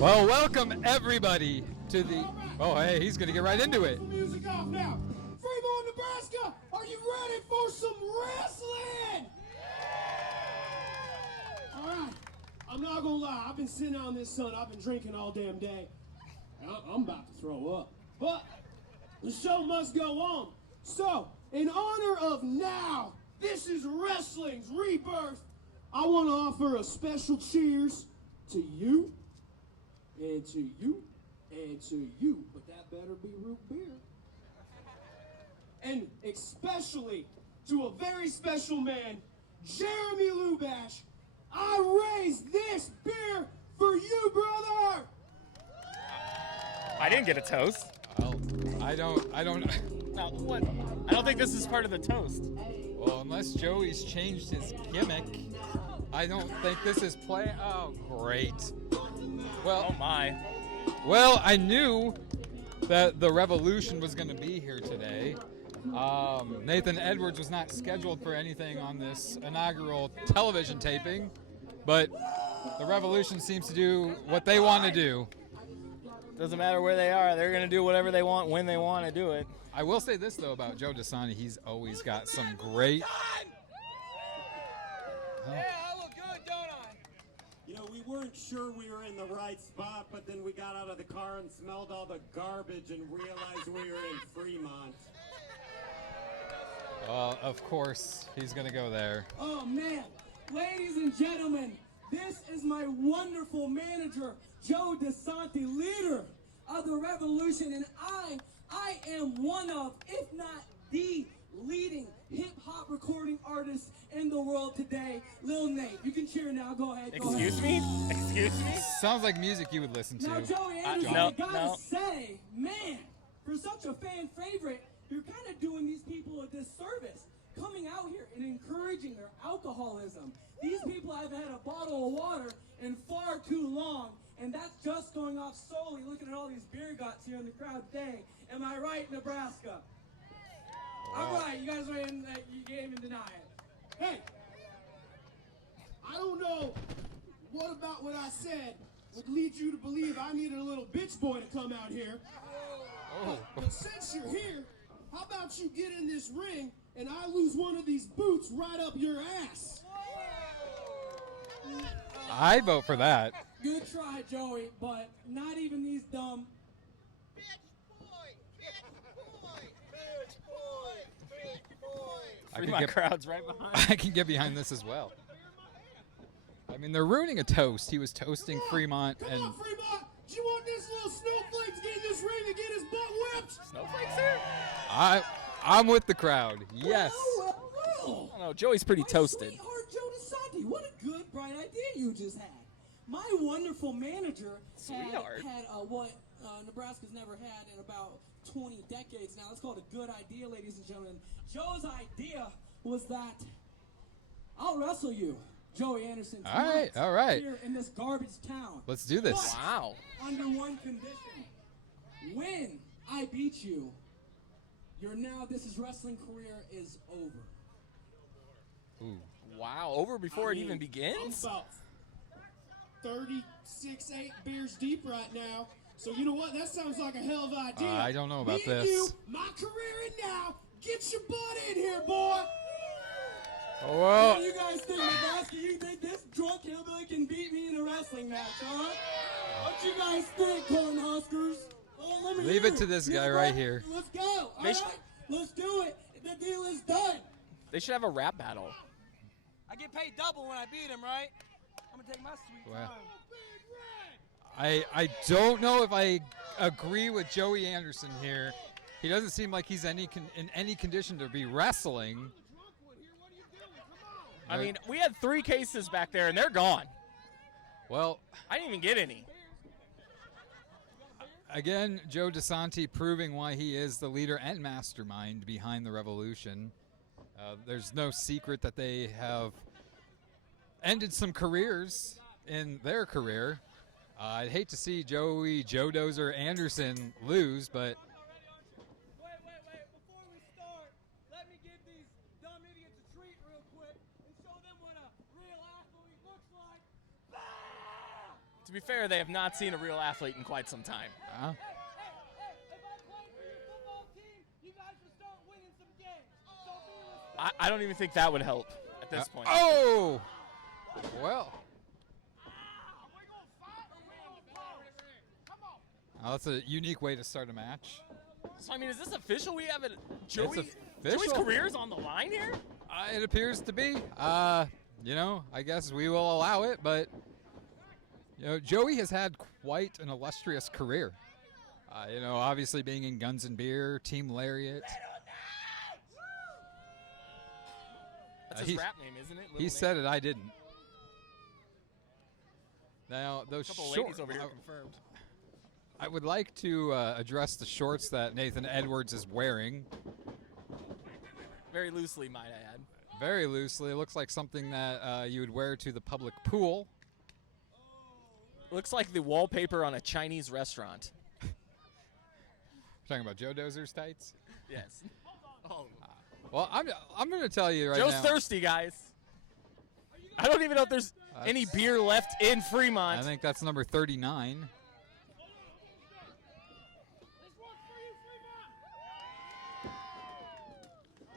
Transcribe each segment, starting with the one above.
Well, welcome everybody to the. Oh, hey, he's gonna get right into it. Music off now. Fremont, Nebraska, are you ready for some wrestling? All right. I'm not gonna lie. I've been sitting out in this sun. I've been drinking all damn day. I'm about to throw up. But the show must go on. So, in honor of now, this is wrestling's rebirth. I want to offer a special cheers to you, and to you, and to you. But that better be root beer. And especially to a very special man, Jeremy Lubash. I raised this beer for you, brother. I didn't get a toast. Well, I don't. No, what? I don't think this is part of the toast. Well, unless Joey's changed his gimmick, I don't think this is play. Oh, great. Well, Oh my. Well, I knew that the Revolution was going to be here today. Nathan Edwards was not scheduled for anything on this inaugural television taping, but the Revolution seems to do what they want to do. Doesn't matter where they are. They're going to do whatever they want when they want to do it. I will say this, though, about Joe DeSanti. He's always got some great... Yeah, I look good, don't I? You know, we weren't sure we were in the right spot, but then we got out of the car and smelled all the garbage and realized we were in Fremont. Well, of course, he's going to go there. Oh, man. Ladies and gentlemen, this is my wonderful manager, Joe DeSanti, leader of the Revolution, and I am one of, if not the leading hip-hop recording artist in the world today. Lil Nate, you can cheer now. Go ahead. Excuse me? Excuse me? Sounds like music you would listen to. Now, Joey Anderson, no, I gotta no. say, man, for such a fan favorite, you're kind of doing these people a disservice. Coming out here and encouraging their alcoholism. These people have had a bottle of water in far too long, and that's just going off solely looking at all these beer guts here in the crowd today. Am I right, Nebraska? I'm right. You guys are in. You can't even deny it. Hey, I don't know what about what I said would lead you to believe I needed a little bitch boy to come out here. But since you're here, how about you get in this ring and I lose one of these boots right up your ass? I vote for that. Good try, Joey, but not even these dumb. Fremont crowd's right behind. I can get behind this as well. I mean, they're ruining a toast. He was toasting Fremont, Come and on, Fremont! Do you want this little snowflake to get in this ring and get his butt whipped? Snowflakes here? I'm with the crowd. Yes. Well. I don't know. Joey's pretty toasted. Sweetheart Joe DeSanti, what a good, bright idea you just had. My wonderful manager Sweetheart. had what Nebraska's never had in about 20 decades now. That's called a good idea, ladies and gentlemen. Joe's idea was that I'll wrestle you, Joey Anderson, tonight, All right. here in this garbage town. Let's do this. But Wow. under one condition. When I beat you, your Now This Is Wrestling career is over. Ooh. Wow. Over before I it mean, even begins? I'm about 36, 8 beers deep right now. So you know what? That sounds like a hell of an idea. I don't know about Me and this. You, my career in now. Get your butt in here, boy. Oh, well. What do you guys think, Nebraska? You think this drunk hillbilly can beat me in a wrestling match, huh? What you guys think, Cornhuskers? Oh, let me Leave hear it to this You guy know right what? here. Let's go. All They right, sh- let's do it. The deal is done. They should have a rap battle. I get paid double when I beat him, right? I'm gonna take my sweet Well. time. I don't know if I agree with Joey Anderson here. He doesn't seem like he's in any condition to be wrestling. I mean, we had 3 cases back there, and they're gone. Well, I didn't even get any. again, Joe DeSanti proving why he is the leader and mastermind behind the Revolution. There's no secret that they have ended some careers in their career. I'd hate to see Joe Dozer Anderson lose, but Wait. Before we start, let me give these dumb idiots a treat real quick and show them what a real athlete looks To be fair, they have not seen a real athlete in quite some time. If I played for your football team, you guys would start winning some games. So be respectful. I don't even think that would help at this point. Oh! Well. Oh, that's a unique way to start a match. So, I mean, is this official? We have Joey's official. career's on the line here? It appears to be. You know, I guess we will allow it, but you know, Joey has had quite an illustrious career. You know, obviously being in Guns and Beer, Team Lariat. That's his rap name, isn't it? He said it, I didn't. Now, those A couple shorts. ladies over here confirmed. I would like to address the shorts that Nathan Edwards is wearing. Very loosely, might I add. Very loosely. It looks like something that you would wear to the public pool. Looks like the wallpaper on a Chinese restaurant. We're talking about Joe Dozer's tights? Yes. Oh. Well, I'm going to tell you right Joe's now. thirsty, guys. I don't even know if there's any beer left in Fremont. I think that's number 39.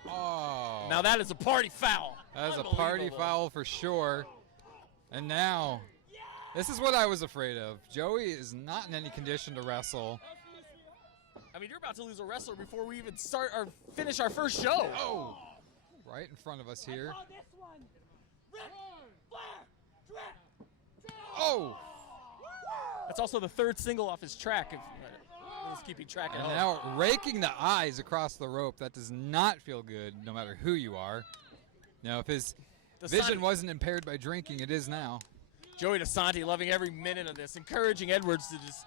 Oh. Now that is a party foul. That is a party foul for sure. And now, this is what I was afraid of. Joey is not in any condition to wrestle. I mean, you're about to lose a wrestler before we even finish our first show. Oh, right in front of us here. Oh. That's also the third single off his track. If he's keeping track at And home. now raking the eyes across the rope. That does not feel good, no matter who you are. Now, if his vision wasn't impaired by drinking, it is now. Joey DeSanti loving every minute of this, encouraging Edwards to just,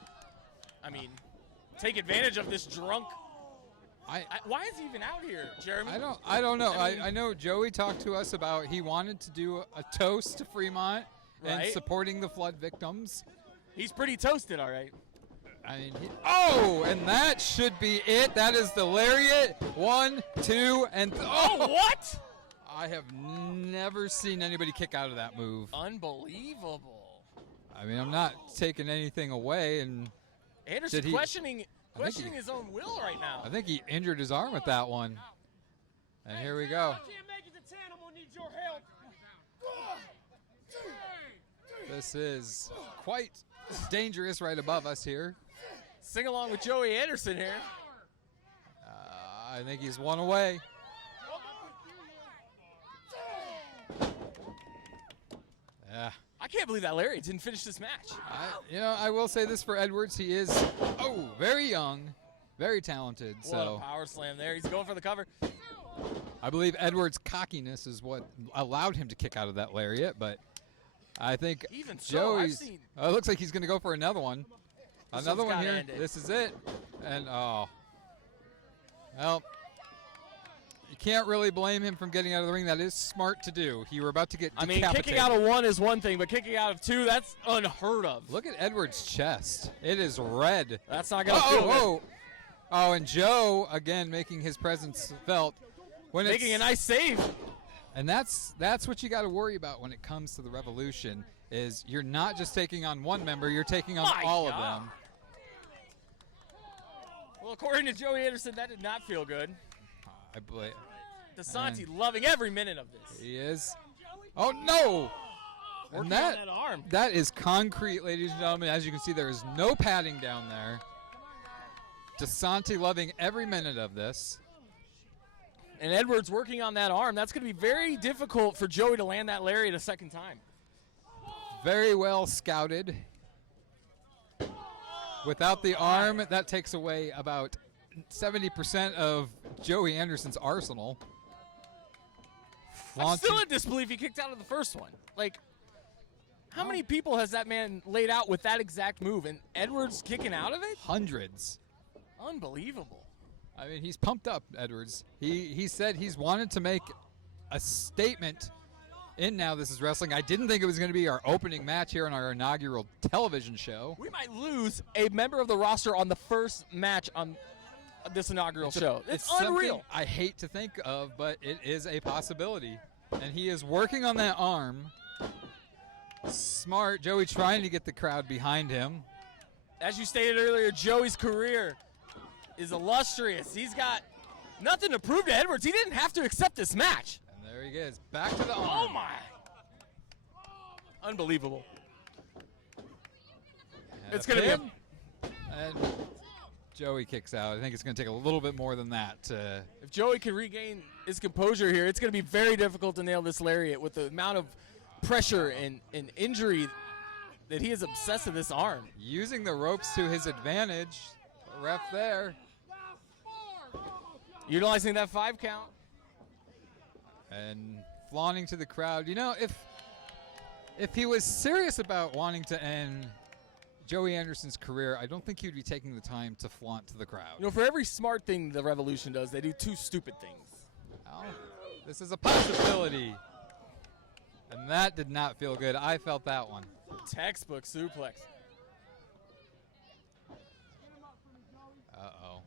take advantage of this drunk. Why is he even out here, Jeremy? I don't know. I know Joey talked to us about he wanted to do a toast to Fremont and supporting the flood victims. He's pretty toasted, all right. I mean, and that should be it. That is the lariat. 1, 2, and oh, what? I have never seen anybody kick out of that move. Unbelievable. I mean, I'm not taking anything away, and Anderson questioning his own will right now. I think he injured his arm with that one. And here we go. This is quite dangerous right above us here. Sing along with Joey Anderson here. I think he's one away. Yeah. I can't believe that Larry didn't finish this match. I will say this for Edwards. He is, very young, very talented. What a power slam there. He's going for the cover. I believe Edwards' cockiness is what allowed him to kick out of that lariat, but I think even Joey's. It looks like he's going to go for another one. Another one here. This is it. And, well, you can't really blame him from getting out of the ring. That is smart to do. You were about to get decapitated. Kicking out of one is one thing, but kicking out of two, that's unheard of. Look at Edwards' chest. It is red. That's not going to feel good. Oh, and Joe, again, making his presence felt. Making a nice save. And that's what you got to worry about when it comes to the Revolution, is you're not just taking on one member, you're taking on all of them. Well, according to Joey Anderson, that did not feel good. I believe. DeSanti loving every minute of this. He is. Oh, no! Working on that arm. That is concrete, ladies and gentlemen. As you can see, there is no padding down there. DeSanti loving every minute of this. And Edwards working on that arm. That's going to be very difficult for Joey to land that lariat a second time. Very well scouted. Without the arm, that takes away about 70% of Joey Anderson's arsenal. I'm still in disbelief he kicked out of the first one. Like, how many people has that man laid out with that exact move? And Edwards kicking out of it? Hundreds. Unbelievable. I mean, he's pumped up, Edwards. He said he's wanted to make a statement in Now This Is Wrestling. I didn't think it was going to be our opening match here on our inaugural television show. We might lose a member of the roster on the first match on this inaugural show. It's unreal. I hate to think of, but it is a possibility. And he is working on that arm. Smart. Joey trying to get the crowd behind him. As you stated earlier, Joey's career is illustrious. He's got nothing to prove to Edwards. He didn't have to accept this match. And there he is, back to the arm. Oh my. Unbelievable. And It's going to be a... And Joey kicks out. I think it's going to take a little bit more than that. If Joey can regain his composure here, it's going to be very difficult to nail this lariat with the amount of pressure and injury that he is obsessed with this arm. Using the ropes to his advantage. Ref there. Utilizing that 5 count. And flaunting to the crowd. You know, if he was serious about wanting to end Joey Anderson's career, I don't think he would be taking the time to flaunt to the crowd. You know, for every smart thing the Revolution does, they do 2 stupid things. Well, this is a possibility. And that did not feel good. I felt that one. Textbook suplex. Uh-oh.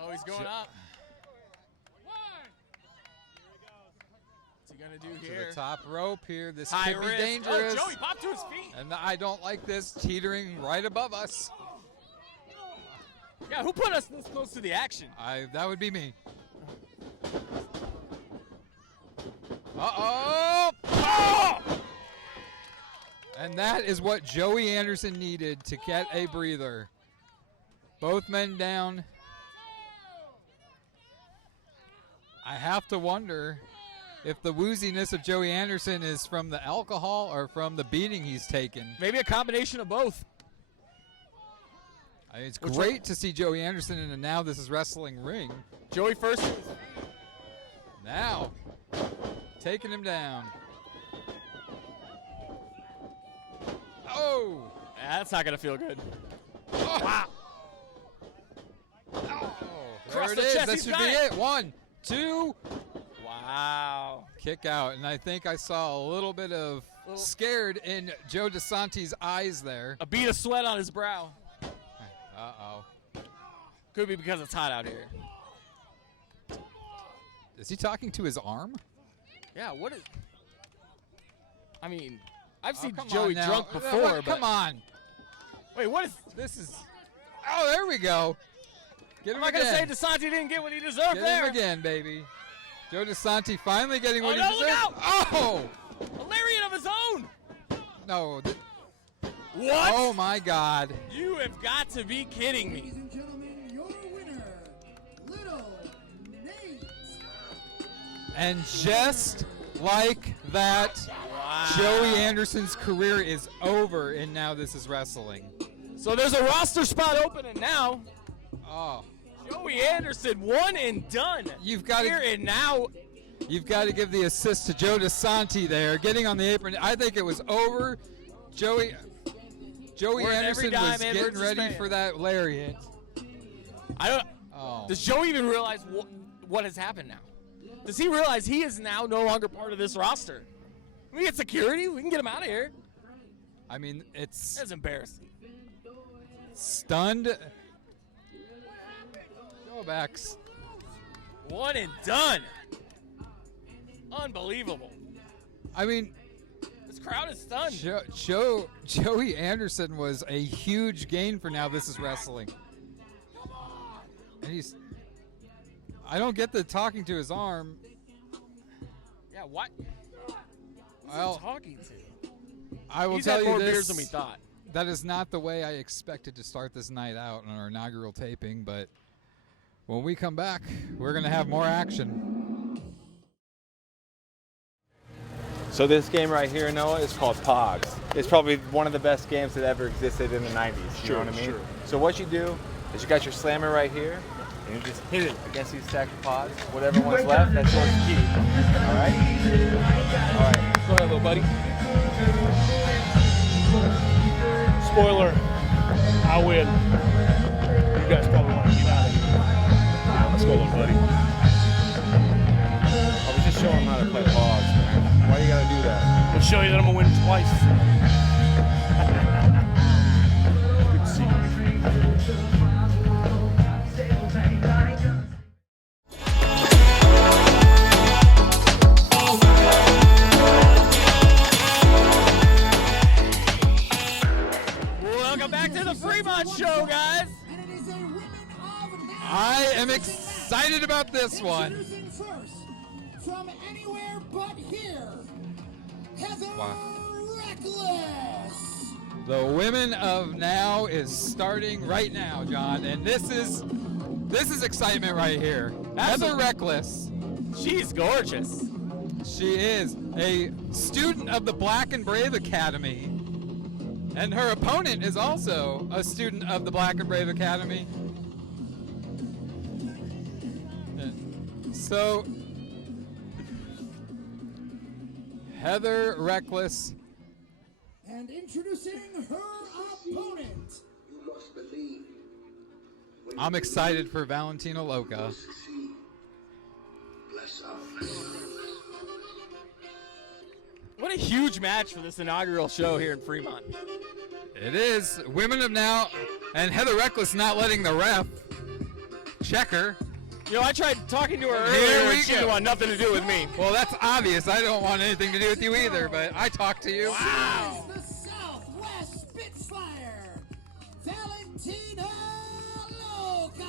Oh, he's going up. What's he going to do here? To the top rope here. This High could risk. be dangerous. Oh, Joey popped to his feet. And I don't like this teetering right above us. Yeah, who put us this close to the action? That would be me. Uh-oh! Oh! And that is what Joey Anderson needed to get a breather. Both men down. I have to wonder if the wooziness of Joey Anderson is from the alcohol or from the beating he's taken. Maybe a combination of both. I mean, it's great to see Joey Anderson in a Now This Is Wrestling ring. Joey first. Now, taking him down. Oh! That's not going to feel good. Oh. Wow. Oh, Cross there it the is. chest, That he's should got be it. it. 1, 2. Wow. Kick out. And I think I saw a little bit of scared in Joe DeSanti's eyes there. A bead of sweat on his brow. Uh-oh. Could be because it's hot out here. Is he talking to his arm? Yeah, what is... I mean, I've seen come Joey on now. drunk before, but... Come on. Wait, what is... This is... Oh, there we go. Get him I'm not going to say again. DeSanti didn't get what he deserved Get there. him again, baby. Joe DeSanti finally getting what Oh, he no, look deserved. out. Oh! A lariat of his own. No. What? Oh, my God. You have got to be kidding me. Ladies and gentlemen, your winner, Little Nate. And just like that, Wow. Joey Anderson's career is over, and Now This Is Wrestling. So there's a roster spot open, and now Oh, Joey Anderson, one and done. you've got Here to and now. you've got to give the assist to Joe DeSanti there, getting on the apron. I think it was over. Joey Worth every Anderson dime was Edwards getting is ready paying. for that lariat. I don't. Oh, Does Joey even realize what has happened now? Does he realize he is now no longer part of this roster? We get security. We can get him out of here. I mean, it's That's embarrassing. stunned. Go backs. One and done. Unbelievable. I mean, This crowd is stunned. Joey Anderson was a huge gain for Now This Is Wrestling. And I don't get the talking to his arm. Yeah, what? Well, Talking to. I will He's tell had you more this. beers than we thought. That is not the way I expected to start this night out on our inaugural taping, but when we come back, we're going to have more action. So this game right here, Noah, is called Pogs. It's probably one of the best games that ever existed in the 90s. You know what I mean? Sure. So what you do is you got your slammer right here, and you just hit it against these stack of pods. Whatever one's left, that's yours to keep. All right? All right. Go ahead, little buddy. Spoiler, I win. You guys probably want to get out of here. Yeah, let's go, little buddy. I was just showing him how to play Pogs, man. Why you gotta do that? I'll show you that I'm going to win twice. Good to see you. Welcome back to the Fremont Show, guys. And it is a women of now. I am excited about this one. Introducing first, from anywhere but here, Heather Reckless. The Women of Now is starting right now, John, and this is excitement right here. Heather Reckless. She's gorgeous. She is a student of the Black and Brave Academy, and her opponent is also a student of the Black and Brave Academy. So, Heather Reckless. And introducing her opponent. I'm excited for Valentina Loca. What a huge match for this inaugural show here in Fremont. It is. Women of Now, and Heather Reckless not letting the ref check her. You know, I tried talking to her Here earlier, we and she go. didn't want nothing to do with me. Well, that's obvious. I don't want anything to do with you either, but I talked to you. Wow. The Southwest Spitfire, Valentina Loca.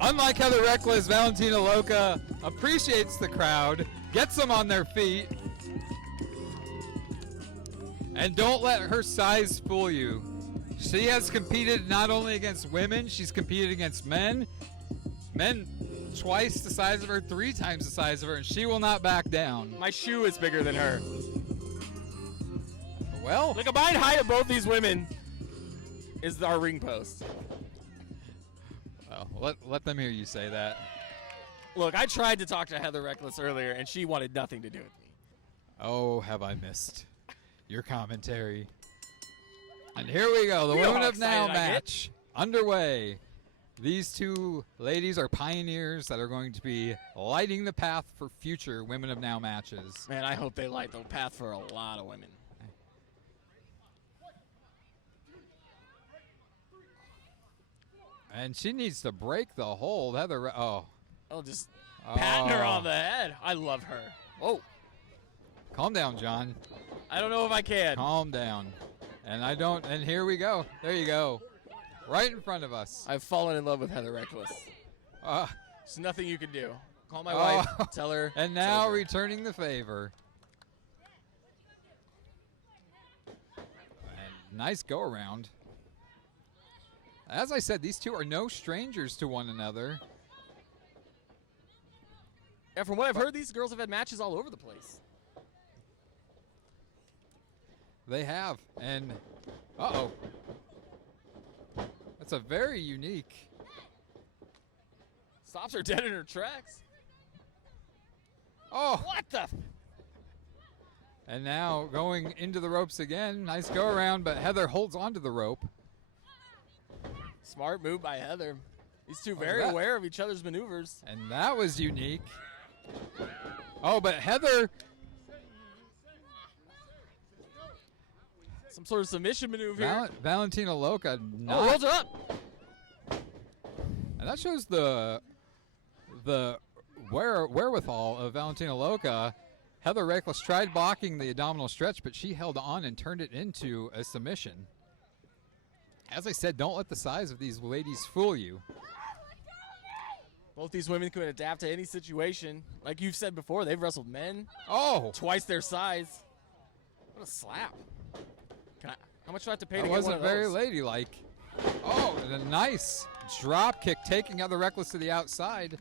Unlike Heather Reckless, Valentina Loca appreciates the crowd, gets them on their feet, and don't let her size fool you. She has competed not only against women, she's competed against men. Men twice the size of her, 3 times the size of her, and she will not back down. My shoe is bigger than her. Well, The combined height of both these women is our ring post. well, let them hear you say that. Look, I tried to talk to Heather Reckless earlier, and she wanted nothing to do with me. Oh, have I missed your commentary. And here we go, the You know Women how of Now excited I get. match underway. These two ladies are pioneers that are going to be lighting the path for future Women of Now matches. Man, I hope they light the path for a lot of women. And she needs to break the hold. Heather, Oh, just patting her Oh. on the head. I love her. Whoa. Calm down, John. I don't know if I can. Calm down. And here we go. There you go. Right in front of us. I've fallen in love with Heather Reckless. Uh, There's nothing you can do. Call my Oh. wife, tell her. and it's now over. returning the favor. And nice go around. As I said, these two are no strangers to one another. Yeah, from what I've heard, these girls have had matches all over the place. They have. And, uh-oh. That's a very unique. Stops her dead in her tracks. Oh, What the? and now going into the ropes again. Nice go around, but Heather holds onto the rope. Smart move by Heather. These two very that- aware of each other's maneuvers. And that was unique. Oh, but Heather, Some sort of submission maneuver here. Valentina Loca, Oh, not, rolls her up. and that shows the wherewithal of Valentina Loca. Heather Reckless tried blocking the abdominal stretch, but she held on and turned it into a submission. As I said, don't let the size of these ladies fool you. Both these women can adapt to any situation. Like you've said before, they've wrestled men Oh, twice their size. What a slap. How much do I have to pay that to get one wasn't of very those? ladylike. Oh, and a nice drop kick taking Heather Reckless to the outside.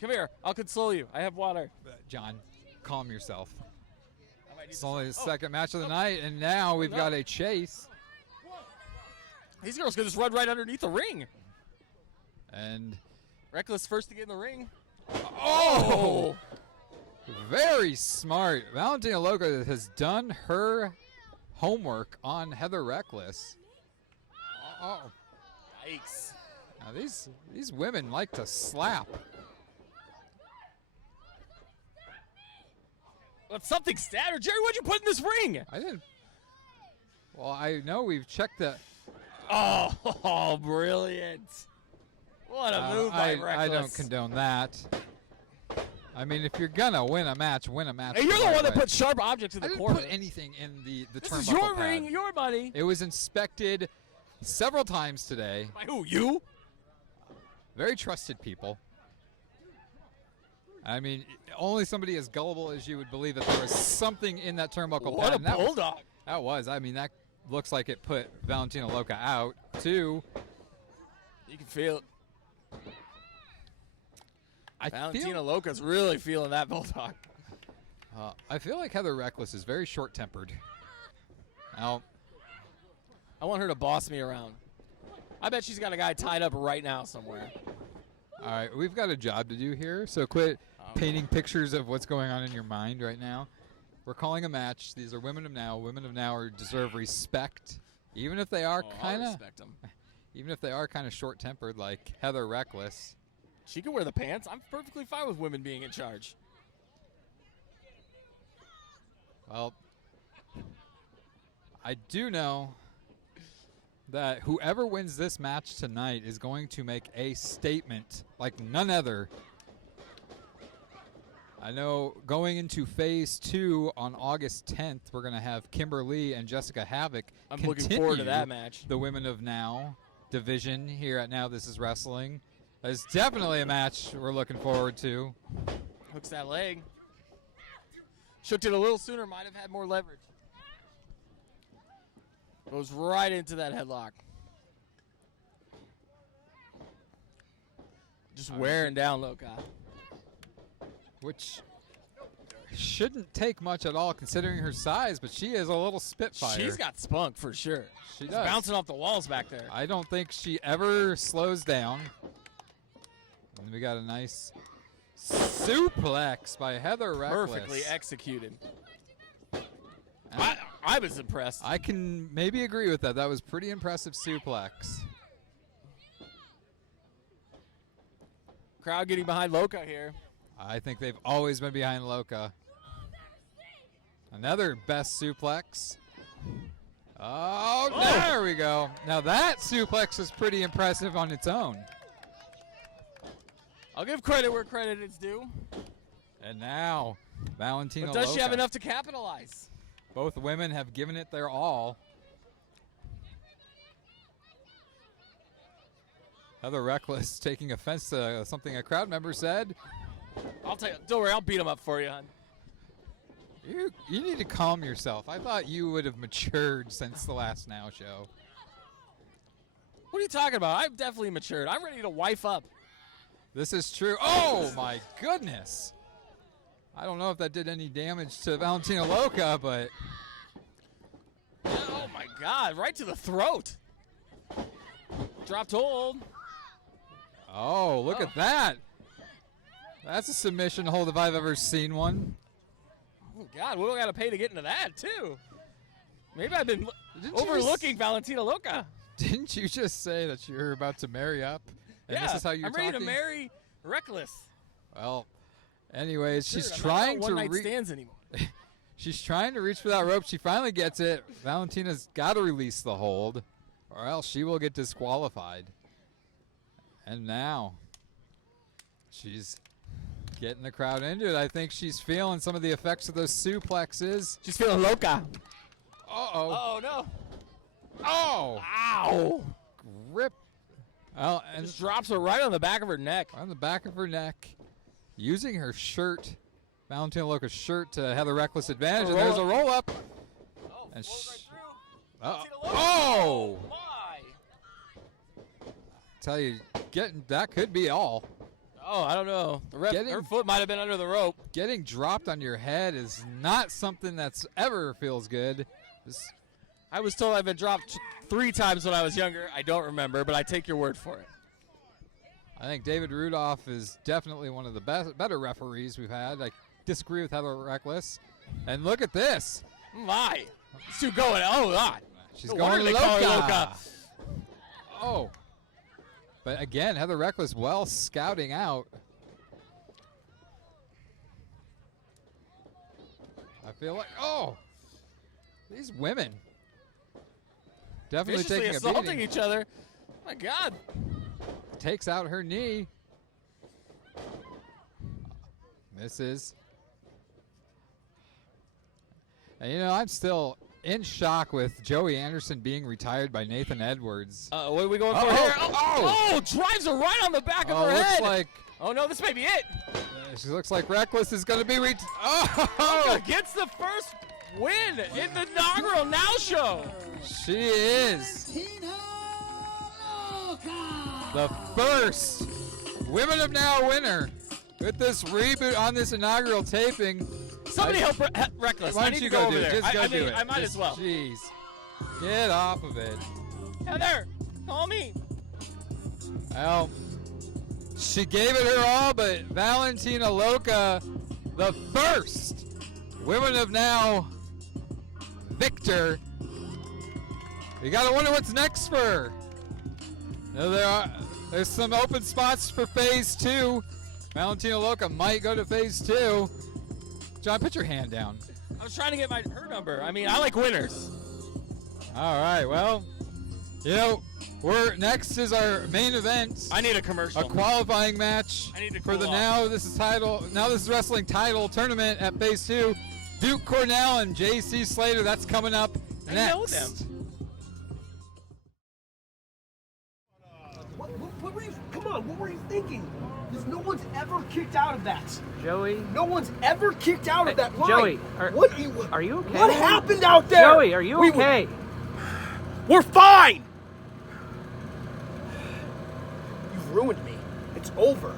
Come here. I'll console you. I have water. John, calm yourself. I might need It's this only one. the second match of the night, and now we've no. got a chase. These girls could just run right underneath the ring. And Reckless first to get in the ring. oh, very smart. Valentina Loca has done her homework on Heather Reckless. Oh, Yikes. now these women like to slap. But something stabbed. Jerry, what'd you put in this ring? I didn't. Well, I know we've checked the. Oh, brilliant. What a move by Reckless. I don't condone that. I mean, if you're gonna win a match, win a match. Hey, you're the right one that way. put sharp objects in I the didn't corner. put anything in the This turnbuckle is your pad. ring, your money. It was inspected several times today. By who? You? Very trusted people. I mean, only somebody as gullible as you would believe that there was something in that turnbuckle What pad. a and that bulldog. That was. I mean, that looks like it put Valentina Loca out, too. You can feel it. Valentina feel, Loca's really feeling that bulldog. I feel like Heather Reckless is very short-tempered. Now, I want her to boss me around. I bet she's got a guy tied up right now somewhere. all right, we've got a job to do here, so quit painting pictures of what's going on in your mind right now. We're calling a match. These are women of now. Women of now deserve respect, even if they are kind of respect them. even if they are kind of short-tempered, like Heather Reckless. She can wear the pants. I'm perfectly fine with women being in charge. Well, I do know that whoever wins this match tonight is going to make a statement like none other. I know going into phase 2 on August 10th, we're going to have Kimberly and Jessica Havoc I'm looking forward to that continue match. the Women of Now division here at Now This Is Wrestling. It's definitely a match we're looking forward to. Hooks that leg. Shooked it a little sooner, might have had more leverage. Goes right into that headlock. Just wearing down Loca. Which shouldn't take much at all considering her size, but she is a little spitfire. She's got spunk for sure. She She's does. bouncing off the walls back there. I don't think she ever slows down. And we got a nice suplex by Heather Reckless. Perfectly executed. I was impressed. I can maybe agree with that. That was pretty impressive suplex. Crowd getting behind Loca here. I think they've always been behind Loca. Another best suplex. Oh, there we go. Now that suplex is pretty impressive on its own. I'll give credit where credit is due. And now, Valentina But does Loca. she have enough to capitalize? Both women have given it their all. Heather Reckless taking offense to something a crowd member said. I'll tell you. Don't worry, I'll beat him up for you, hon. You need to calm yourself. I thought you would have matured since the last Now show. What are you talking about? I've definitely matured. I'm ready to wife up. This is true. Oh, my goodness. I don't know if that did any damage to Valentina Loca, but... Oh, my God. Right to the throat. Dropped hold. Oh, look at that. That's a submission hold if I've ever seen one. Oh, God. We got to pay to get into that, too. Maybe I've been Didn't you overlooking Valentina Loca. Didn't you just say that you're about to marry up? And yeah, this is how you're I'm ready talking? to marry Reckless. Well, anyways, she's Dude, I'm trying not to one night stands anymore. She's trying to reach for that rope. She finally gets it. Valentina's got to release the hold, or else she will get disqualified. And now she's getting the crowd into it. I think she's feeling some of the effects of those suplexes. She's feeling Loca. Uh-oh. Oh, no. Oh! Ow. Grip. Well, and Just drops her right on the back of her neck. on the back of her neck, using her shirt, Valentina Loca's shirt, to Heather Reckless advantage. And there's a roll up. Oh, And flows right through. Uh, Valentina Loca. oh! My. Tell you, getting that could be all. Oh, I don't know. The ref, Getting- her foot might have been under the rope. Getting dropped on your head is not something that's ever feels good. This- I was told I've been dropped 3 times when I was younger. I don't remember, but I take your word for it. I think David Rudolph is definitely one of the better referees we've had. I disagree with Heather Reckless. And look at this. My. It's too going. Oh, God. She's No going wonder they call her Loca. Loca. Oh. But again, Heather Reckless well scouting out. I feel like, oh, these women definitely Viciously taking a assaulting beating. each other. My God. Takes out her knee. Misses. And, you know, I'm still in shock with Joey Anderson being retired by Nathan Edwards. What are we going for here? Oh, drives her right on the back of her head. Like, oh, no, this may be it. She looks like Reckless is going to be Loca gets the first win in the inaugural Now Show. She is the first Women of Now winner with this reboot on this inaugural taping. Somebody help Reckless. Why I don't need you to go go over do it? there. Just go do it. I might as well. Jeez. Get off of it. Heather, call me. Well, she gave it her all, but Valentina Loca, the first Women of Now victor. You got to wonder what's next for her. Now there's some open spots for phase 2. Valentina Loca might go to phase 2. John, put your hand down. I was trying to get her number. I mean, I like winners. All right, well, you know, next is our main event. I need a commercial. A qualifying match I need to for the cool Now This is Wrestling title tournament at phase 2. Duke Cornell and JC Slater, that's coming up next. I know them. What were you, come on, what were you thinking? Because no one's ever kicked out of that. Joey? No one's ever kicked out of that line. Joey, are you okay? What happened out there? Joey, are you okay? We're fine! You've ruined me. It's over.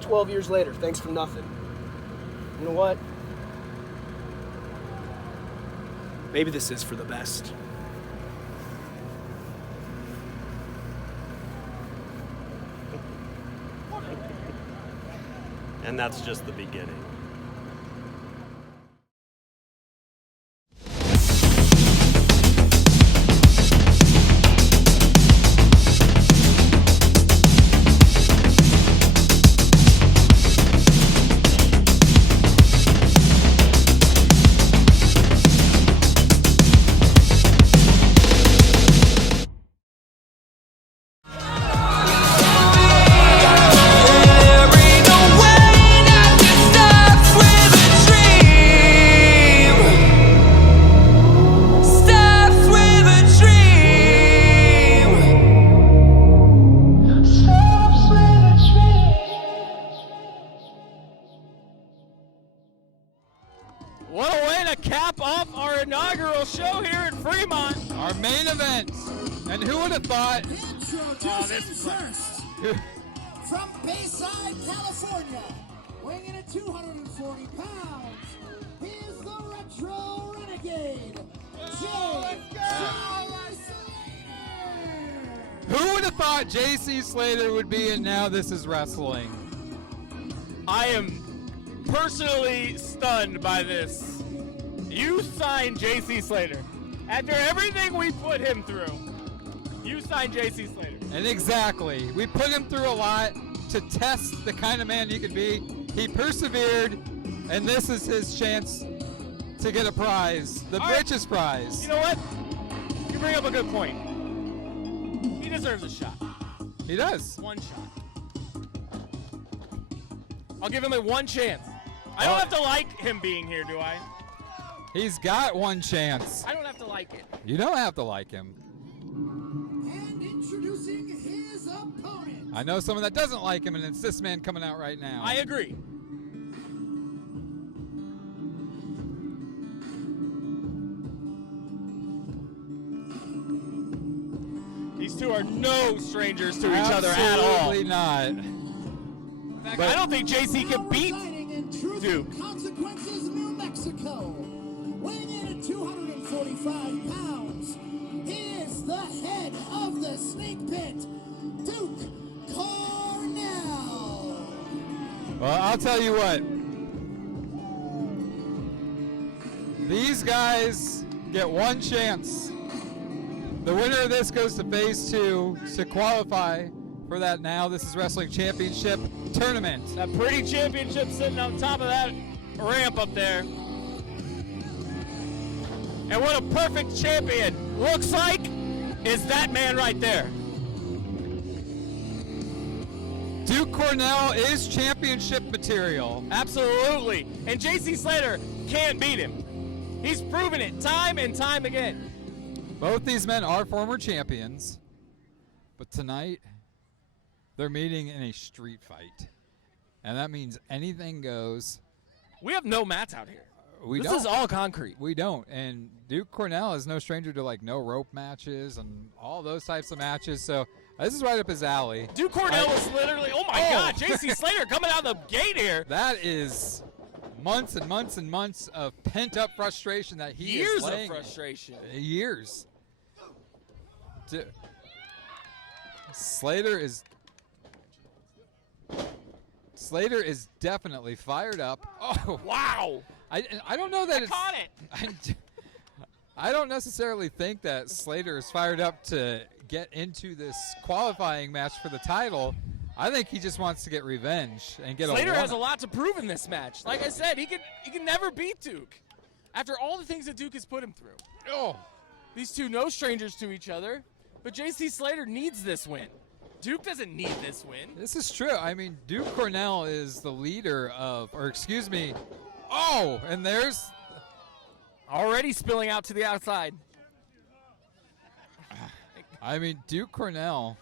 12 years later, thanks for nothing. You know what? Maybe this is for the best. And that's just the beginning. What a way to cap off our inaugural show here in Fremont. Our main event. And who would have thought? First, from Bayside, California, weighing in at 240 pounds, he is the Retro Renegade, Who would have thought JC Slater would be in Now This Is Wrestling? I am personally stunned by this. You signed JC Slater. After everything we put him through, you signed JC Slater. And exactly. We put him through a lot to test the kind of man he could be. He persevered, and this is his chance to get a prize, the Britches prize. You know what? You bring up a good point. He deserves a shot. He does. One shot. I'll give him a one chance. I don't have to like him being here, do I? He's got one chance. I don't have to like it. You don't have to like him. And introducing his opponent. I know someone that doesn't like him, and it's this man coming out right now. I agree. These two are no strangers to each other at all. Absolutely not. In fact, I don't think JC can beat Duke. Consequences, New Mexico. Weighing in at 245 pounds, he is the head of the Snake Pit, Duke Cornell. Well, I'll tell you what. These guys get one chance. The winner of this goes to phase 2 to qualify for that Now This Is Wrestling Championship tournament. That pretty championship sitting on top of that ramp up there. And what a perfect champion looks like is that man right there. Duke Cornell is championship material. Absolutely. And JC Slater can't beat him. He's proven it time and time again. Both these men are former champions, but tonight they're meeting in a street fight. And that means anything goes. We have no mats out here. This is all concrete. We don't. And Duke Cornell is no stranger to like no rope matches and all those types of matches. So this is right up his alley. Duke Cornell was literally, oh my God, JC Slater coming out the gate here. That is months and months and months of pent up frustration that he years is laying. Of frustration. Years. Slater is definitely fired up. Oh wow! I don't know that I it's. Caught it. I don't necessarily think that Slater is fired up to get into this qualifying match for the title. I think he just wants to get revenge and get Slater a has a lot to prove in this match. Like I said, he can never beat Duke after all the things that Duke has put him through. Oh, these two no strangers to each other, but JC Slater needs this win. Duke doesn't need this win. This is true. I mean, Duke Cornell is the leader of, or excuse me, oh, and there's already spilling out to the outside. I mean, Duke Cornell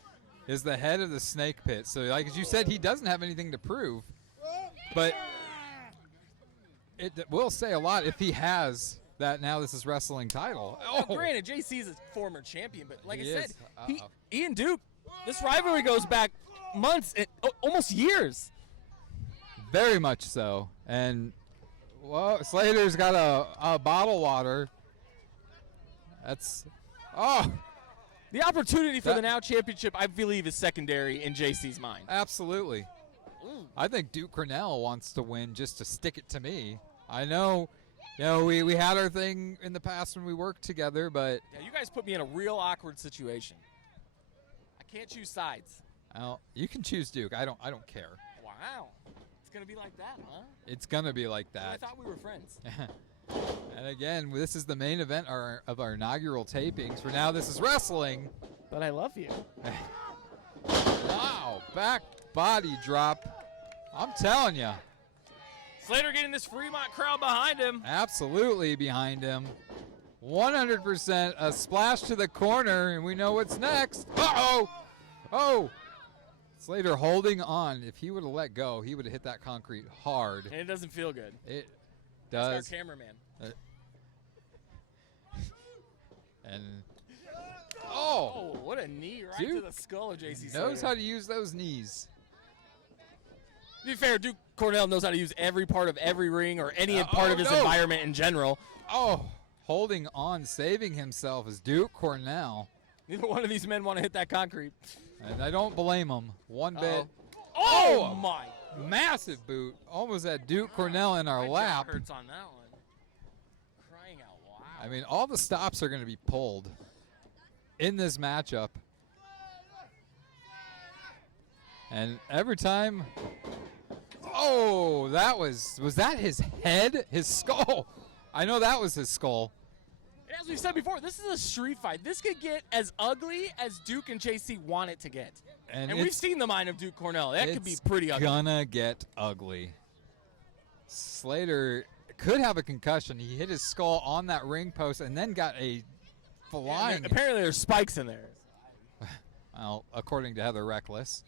is the head of the snake pit. So, like as you said, he doesn't have anything to prove. But it will say a lot if he has that now this is wrestling title. Now, granted, JC is a former champion, but like I said, he and Duke, this rivalry goes back months, and almost years. Very much so. And, well, Slater's got a bottle of water. That's, the opportunity for the now championship, I believe, is secondary in JC's mind. Absolutely. Ooh. I think Duke Cornell wants to win just to stick it to me. I know, we had our thing in the past when we worked together, but yeah, you guys put me in a real awkward situation. I can't choose sides. Well, you can choose Duke. I don't care. Wow. It's gonna be like that, huh? It's gonna be like that. I thought we were friends. And again, this is the main event of our inaugural tapings. For now, this is wrestling. But I love you. Wow, back body drop. I'm telling you. Slater getting this Fremont crowd behind him. Absolutely behind him. 100% a splash to the corner, and we know what's next. Uh-oh. Oh. Slater holding on. If he would have let go, he would have hit that concrete hard. And it doesn't feel good. It does. That's our cameraman. And what a knee right to the skull of JC Slater. Knows how to use those knees. To be fair, Duke Cornell knows how to use every part of every ring or any part of his environment in general. Oh, holding on, saving himself is Duke Cornell. Neither one of these men want to hit that concrete. And I don't blame him one bit. Oh, my. Massive boot. Almost had Duke Cornell in our lap. Hurts on that one. Crying out loud. I mean, all the stops are going to be pulled in this matchup. And every time, that was that his head? His skull? I know that was his skull. And as we said before, this is a street fight. This could get as ugly as Duke and JC want it to get. And we've seen the mind of Duke Cornell. That could be pretty ugly. It's gonna get ugly. Slater could have a concussion. He hit his skull on that ring post and then got a flying. Yeah, apparently there's spikes in there. Well, according to Heather Reckless.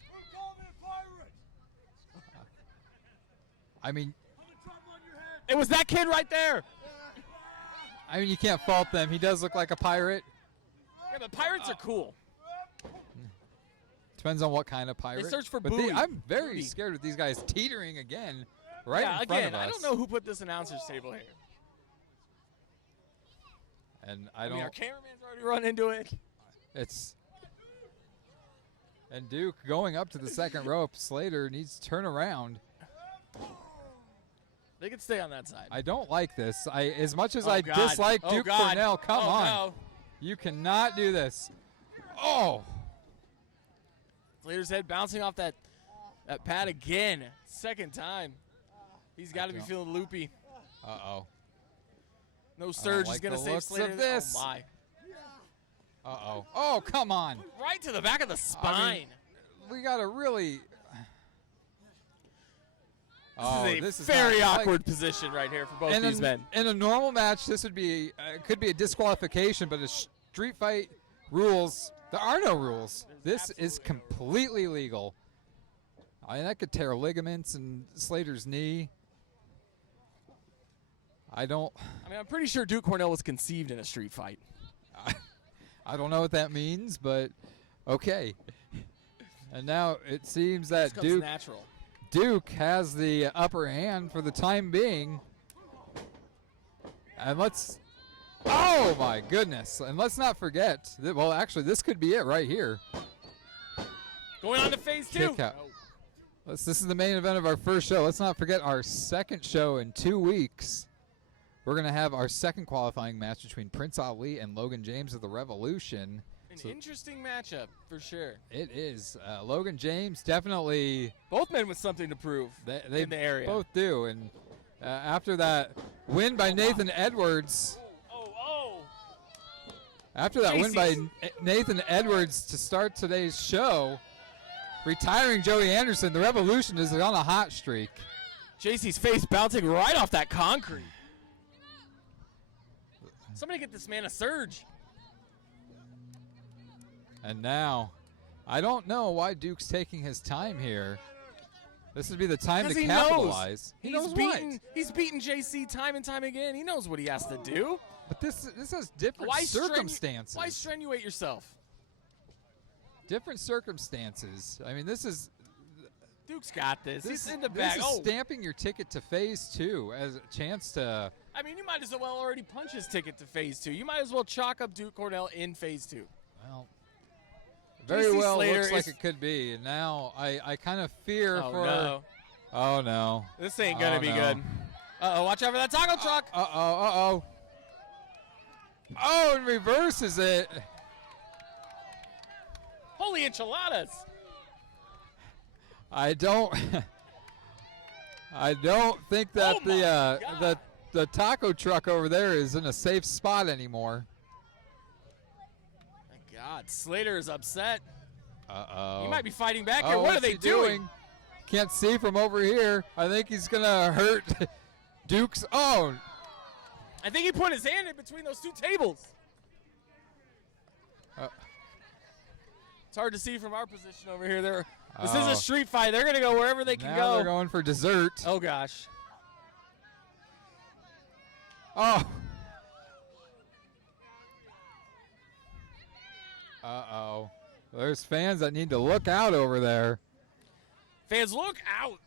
I mean, it was that kid right there. I mean, you can't fault them. He does look like a pirate. Yeah, but pirates are cool. Depends on what kind of pirate. They search for but buoy. I'm very scared with these guys teetering again right in front of us. I don't know who put this announcer's table here. And I mean, our cameraman's already run into it. And Duke going up to the second rope. Slater needs to turn around. They can stay on that side. I don't like this. As much as I dislike Duke Cornell, come on. No. You cannot do this. Oh. Slater's head bouncing off that pad again. Second time. He's got to be feeling loopy. Uh-oh. No surge is going to save Slater. This. Oh, my. Uh-oh. Oh, come on. Right to the back of the spine. I mean, we got to really... This is a very not, awkward position right here for both these men. In a normal match, this would be could be a disqualification, but a street fight rules, there are no rules. This is completely legal. I mean, that could tear ligaments in Slater's knee. I'm pretty sure Duke Cornell was conceived in a street fight. I don't know what that means, but okay. And now it seems that Duke has the upper hand for the time being. And oh my goodness. And let's not forget, well, actually, this could be it right here. Going on to phase 2. This is the main event of our first show. Let's not forget our second show in 2 weeks. We're going to have our second qualifying match between Prince Ali and Logan James of the Revolution. An interesting matchup, for sure. It is. Logan James definitely... Both men with something to prove in the area. Both do. And after that win by Nathan Edwards... After that win by Nathan Edwards to start today's show, retiring Joey Anderson, the Revolution is on a hot streak. JC's face bouncing right off that concrete. Somebody get this man a surge. And now, I don't know why Duke's taking his time here. This would be the time to capitalize. He knows he's beaten JC time and time again. He knows what he has to do. But this has different circumstances. Why strenuate yourself? Different circumstances. I mean, this is... Duke's got this. He's in the back. This is stamping your ticket to phase 2 as a chance to... I mean, you might as well already punch his ticket to phase 2. You might as well chalk up Duke Cornell in phase 2. Well, very well looks like it could be. And now I kind of fear for... No. Oh, no. This ain't going to be good. Uh-oh, watch out for that taco truck. Uh-oh. Oh, and reverses it. Holy enchiladas. I don't think that the taco truck over there is in a safe spot anymore. My God, Slater is upset. Uh-oh. He might be fighting back here. What are they doing? Can't see from over here. I think he's going to hurt Duke's own. I think he put his hand in between those 2 tables. It's hard to see from our position over here. This is a street fight. They're going to go wherever they can go. They're going for dessert. Oh, gosh. Oh. Uh-oh. There's fans that need to look out over there. Fans, look out.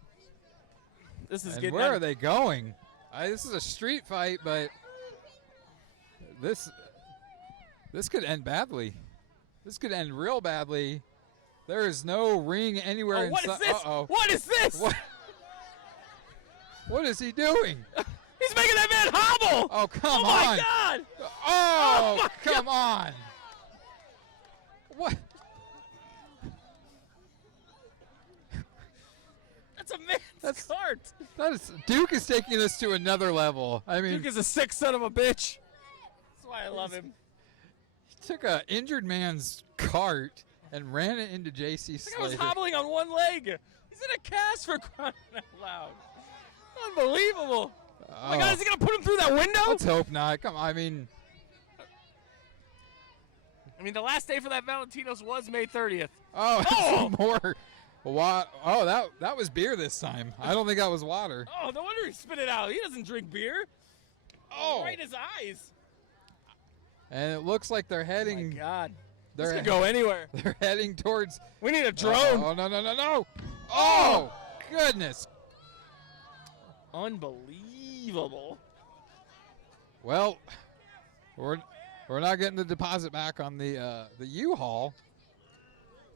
This is getting where are they going? This is a street fight, but this could end badly. This could end real badly. There is no ring anywhere what inside. Is this? Uh-oh. What is this? What is he doing? He's making that man hobble. Oh, come on. Oh, my God. Oh, come on. What? That's a man's cart. Duke is taking this to another level. I mean, Duke is a sick son of a bitch. That's why I love him. He took an injured man's cart and ran it into JC Slater. I was hobbling on one leg. He's in a cast for crying out loud. Unbelievable. Oh my God, is he going to put him through that window? Let's hope not. Come on, I mean, the last day for that Valentino's was May 30th. Oh, more. Oh, that was beer this time. I don't think that was water. Oh, no wonder he spit it out. He doesn't drink beer. Oh. Right in his eyes. And it looks like they're heading. Oh, my God. This could go anywhere. They're heading towards. We need a drone. Oh, no. Oh, goodness. Unbelievable. Well, we're not getting the deposit back on the U-Haul.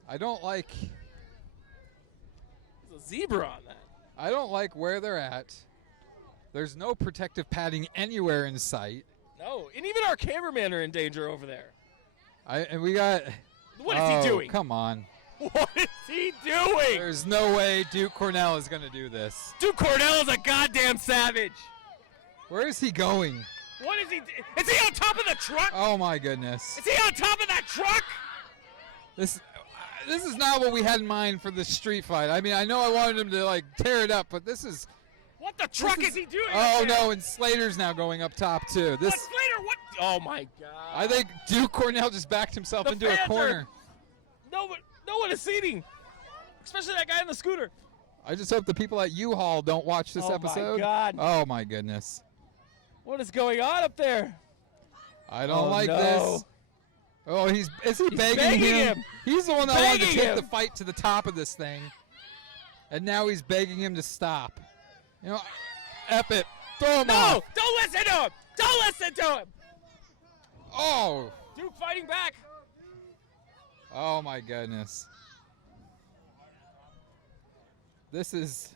I don't like. There's a zebra on that. I don't like where they're at. There's no protective padding anywhere in sight. No, and even our cameramen are in danger over there. And we got. What is he doing? Come on. What is he doing? There's no way Duke Cornell is going to do this. Duke Cornell is a goddamn savage. Where is he going? What is he? Is he on top of the truck? Oh my goodness. Is he on top of that truck? This is not what we had in mind for this street fight. I mean, I know I wanted him to like tear it up, but this is the truck is he doing? Oh up there? no, and Slater's now going up top too. What, Slater? What? Oh my God! I think Duke Cornell just backed himself The into a fans corner. No one is seating, especially that guy in the scooter. I just hope the people at U-Haul don't watch this episode. My God! Oh my goodness! What is going on up there? I don't like this. Oh, is he begging him? He's the one that wanted to take the fight to the top of this thing, and now he's begging him to stop. You know, F it. Throw him off. No! Don't listen to him! Don't listen to him! Oh! Duke fighting back. Oh my goodness. This is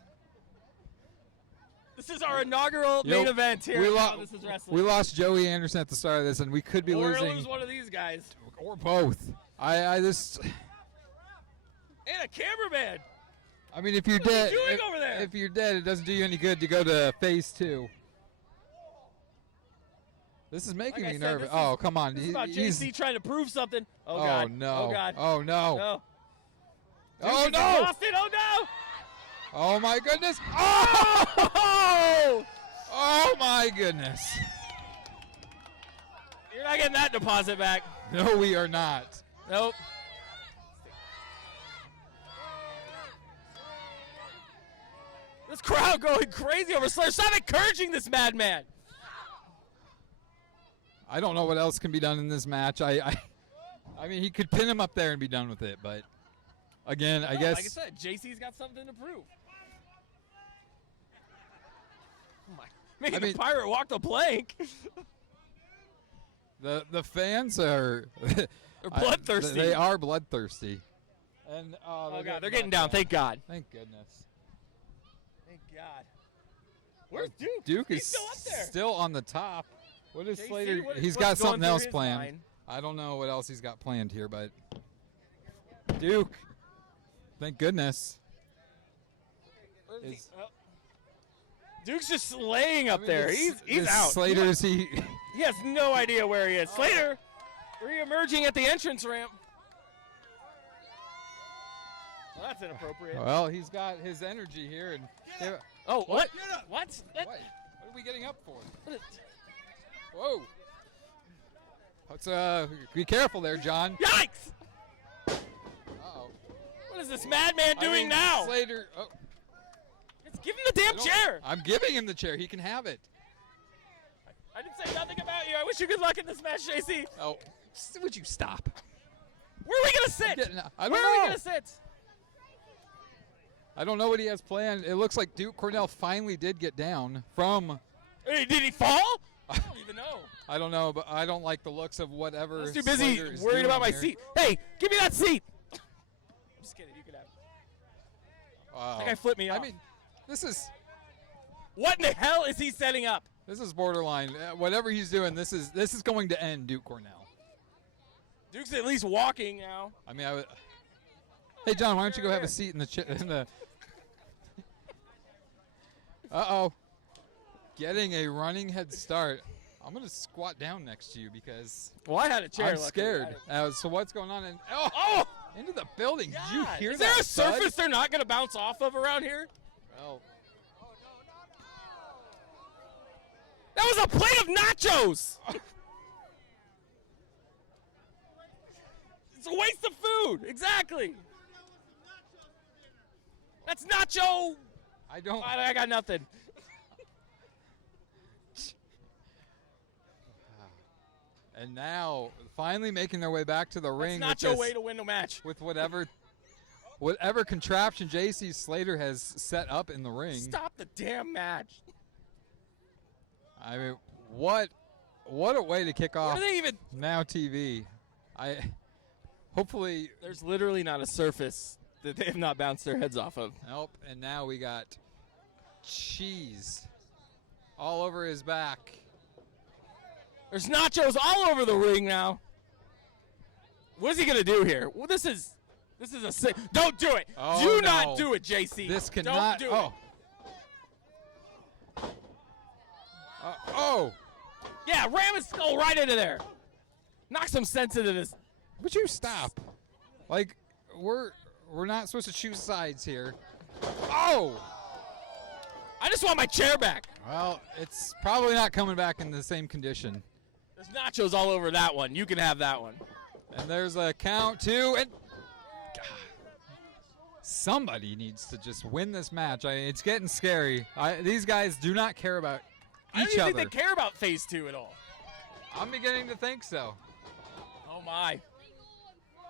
our inaugural main event here. This is wrestling. We lost Joey Anderson at the start of this, and we could be losing. Lose one of these guys. Or both. I just. And a cameraman. I mean, if you're What are dead, you doing over there? if you're dead, it doesn't do you any good to go to phase 2. This is making me nervous. Oh, come on. This is about JC trying to prove something. Oh, God. No. Oh, God. Oh, no. No. Oh, Duke no. Lost it. Oh, no. Oh, my goodness. Oh! Oh, my goodness. You're not getting that deposit back. No, we are not. Nope. This crowd going crazy over Slater. Stop encouraging this madman. I don't know what else can be done in this match. I mean, he could pin him up there and be done with it, but again, I guess. Like I said, JC's got something to prove. Oh my! Making the pirate walk the plank. The fans are. They're bloodthirsty. They are bloodthirsty. And oh God, they're getting down. Thank God. Thank goodness. Thank God. Where's Duke? Duke He's is still up there. Still on the top. What is JC, Slater? He's what's got going something through else his planned. mind? I don't know what else he's got planned here, but Duke. Thank goodness. Duke's just laying up there. He's out. Slater's He has no idea where he is. Slater re-emerging at the entrance ramp. Well, that's inappropriate. Well, he's got his energy here, and oh, what? What? What are we getting up for? Whoa! Let's be careful there, John. Yikes! Uh-oh. What is this madman doing now? Slater. Oh. Give him the damn chair. I'm giving him the chair. He can have it. I didn't say nothing about you. I wish you good luck in this match, JC. Oh, would you stop? Where are we going to sit? I don't Where know. are we going to sit? I don't know what he has planned. It looks like Duke Cornell finally did get down from. Hey, did he fall? I don't even know. I don't know, but I don't like the looks of whatever. I was too busy Slater is worried doing about my here. seat. Hey, give me that seat. I'm just kidding. You can have it. Wow. That guy flipped me off. I mean, this is. What in the hell is he setting up? This is borderline. Whatever he's doing, this is going to end Duke Cornell. Duke's at least walking now. I mean, hey John, why don't you go have a seat in the Uh-oh. Getting a running head start. I'm gonna squat down next to you because I had a chair. I'm scared. So what's going on? Into the building. God. Did you hear is that? there a thud? surface they're not gonna bounce off of around here? Well, that was a plate of nachos. It's a waste of food. Exactly. That's nacho. I got nothing. And now, finally making their way back to the ring. That's not your way to win a match. With whatever contraption JC Slater has set up in the ring. Stop the damn match. I mean, what a way to kick off What are they even? Now TV. Hopefully. There's literally not a surface that they have not bounced their heads off of. Nope. And now we got cheese all over his back. There's nachos all over the ring now. What is he gonna do here? Well, this is a sick. Don't do it. Oh, do no. not do it, JC. This cannot. Don't do it. Oh. Yeah, ram his skull right into there. Knock some sense into this. Would you stop? Like, we're not supposed to choose sides here. Oh! I just want my chair back. Well, it's probably not coming back in the same condition. There's nachos all over that one. You can have that one. And there's a count, 2, and God, somebody needs to just win this match. It's getting scary. These guys do not care about I don't each even other. think they care about phase 2 at all. I'm beginning to think so. Oh, my.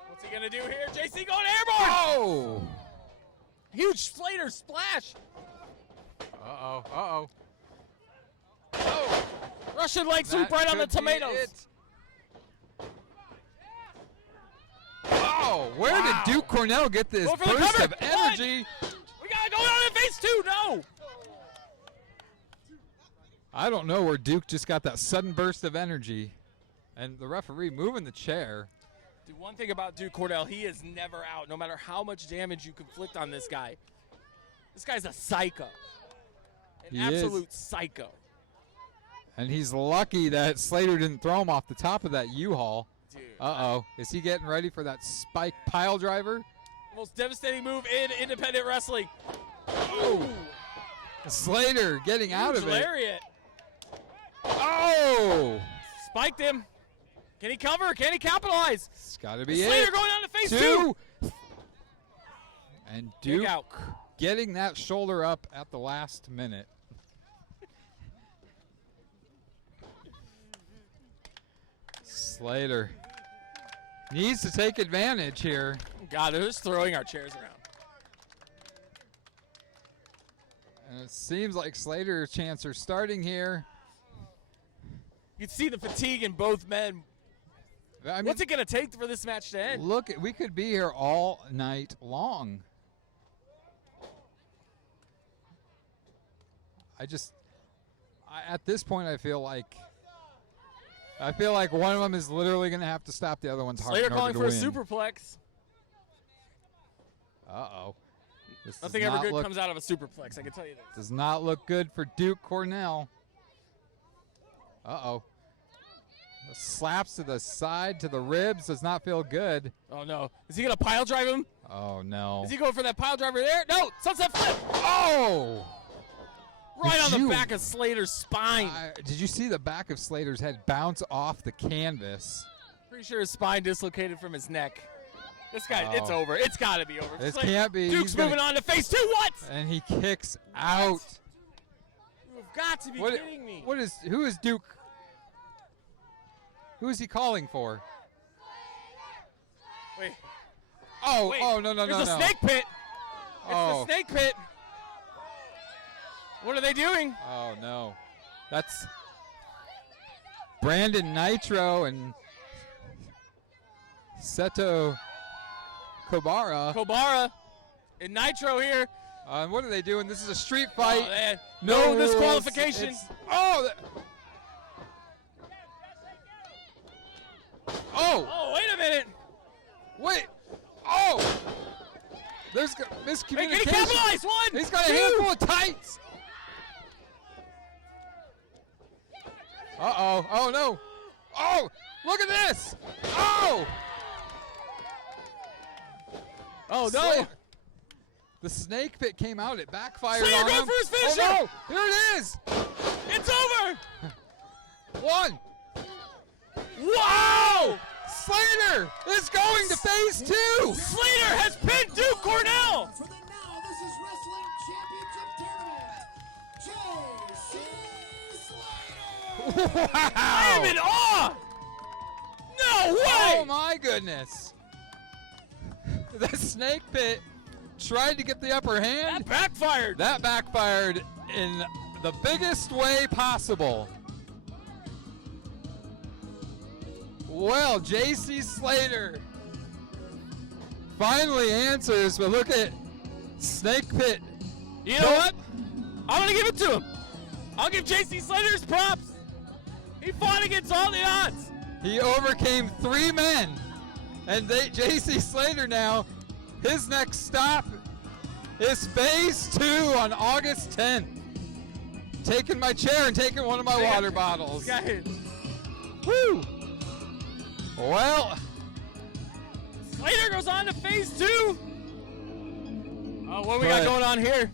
What's he going to do here? JC going airborne. Oh! Huge Slater splash. Uh-oh, uh-oh. Oh! Russian leg sweep right on the tomatoes. Oh, where did Duke Cornell get this burst of energy? We got to go on in phase 2. No. I don't know where Duke just got that sudden burst of energy. And the referee moving the chair. Dude, one thing about Duke Cornell, he is never out, no matter how much damage you conflict on this guy. This guy's a psycho. An absolute psycho. And he's lucky that Slater didn't throw him off the top of that U-Haul. Uh-oh. Is he getting ready for that spike pile driver? Most devastating move in independent wrestling. Oh! Slater getting out of it. Lariat. Oh! Spiked him. Can he cover? Can he capitalize? It's got to be Slater going on to phase 2. And Duke getting that shoulder up at the last minute. Slater needs to take advantage here. God, they're just throwing our chairs around. And it seems like Slater's chance are starting here. You can see the fatigue in both men. I mean, what's it going to take for this match to end? Look, we could be here all night long. At this point, I feel like one of them is literally going to have to stop the other one's heart. Slater calling for a superplex. Uh-oh. Nothing ever good comes out of a superplex, I can tell you this. Does not look good for Duke Cornell. Uh-oh. Slaps to the side, to the ribs, does not feel good. Oh, no. Is he going to pile drive him? Oh, no. Is he going for that pile driver there? No! Sunset flip! Oh! Right on the back of Slater's spine. Did you see the back of Slater's head bounce off the canvas? Pretty sure his spine dislocated from his neck. This guy, it's over. It's got to be over. This can't be. Duke's moving on to phase 2. What? And he kicks out. You've got to be kidding me. Who is Duke? Who is he calling for? Wait. Oh, Wait. oh, no. There's a snake pit. It's the snake pit. What are they doing? Oh, no. That's Brandon Nitro and Seto Kobara. Kobara and Nitro here. And what are they doing? This is a street fight. Oh, no disqualification. Oh, wait a minute. Wait. Oh. There's miscommunication. Hey, can he capitalize? 1, He's got 2. a handful of tights. Uh-oh. Oh, no. Oh, look at this. Oh. Oh, no. The snake pit came out. It backfired Slater on going him. for his finisher. Oh, no. Here it is. It's over. 1. Wow. Slater is going to phase 2. Slater has pinned Duke Cornell. For the Now This Is Wrestling Championship Tournament, JC Slater! Wow. I am in awe. No way. Oh, my goodness. The snake pit tried to get the upper hand. That backfired. That backfired in the biggest way possible. Well, JC Slater finally answers, but look at Snake Pit. You know what? I'm going to give it to him. I'll give JC Slater his props. He fought against all the odds. He overcame 3 men. And JC Slater now, his next stop is phase 2 on August 10th. Taking my chair and taking one of my water bottles. Woo! Well, Slater goes on to phase 2. Oh, what we got going on here?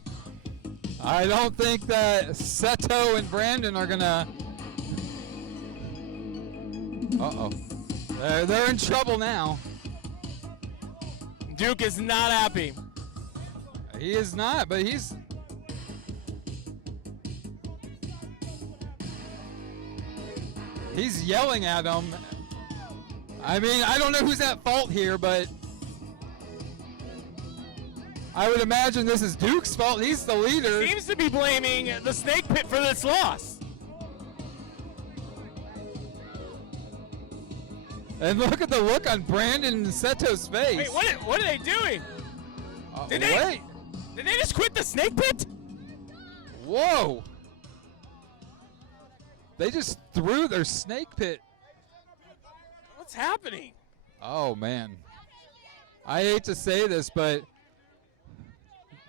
I don't think that Seto and Brandon are gonna. Uh-oh. They're in trouble now. Duke is not happy. He is not, but he's. He's yelling at him. I mean, I don't know who's at fault here, but I would imagine this is Duke's fault. He's the leader. Seems to be blaming the snake pit for this loss. And look at the look on Brandon and Seto's face. Wait, what are they doing? Did they just quit the snake pit? Whoa. They just threw their snake pit. What's happening? Oh, man. I hate to say this, but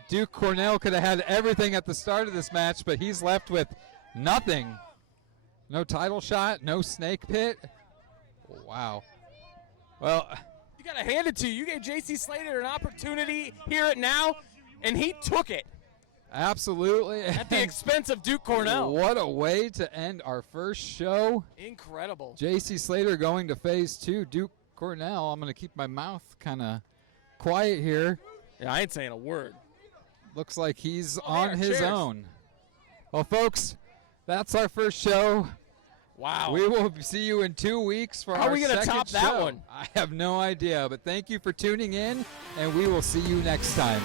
Duke Cornell could have had everything at the start of this match, but he's left with nothing. No title shot, no snake pit. Wow. Well, you got to hand it to you. You gave JC Slater an opportunity here at now, and he took it. Absolutely. At the expense of Duke Cornell. What a way to end our first show. Incredible. JC Slater going to phase 2. Duke Cornell. I'm going to keep my mouth kind of quiet here. Yeah, I ain't saying a word. Looks like he's on his cheers. own. Well, folks, that's our first show. Wow. We will see you in 2 weeks for How our are we gonna second top that show. one? I have no idea, but thank you for tuning in, and we will see you next time.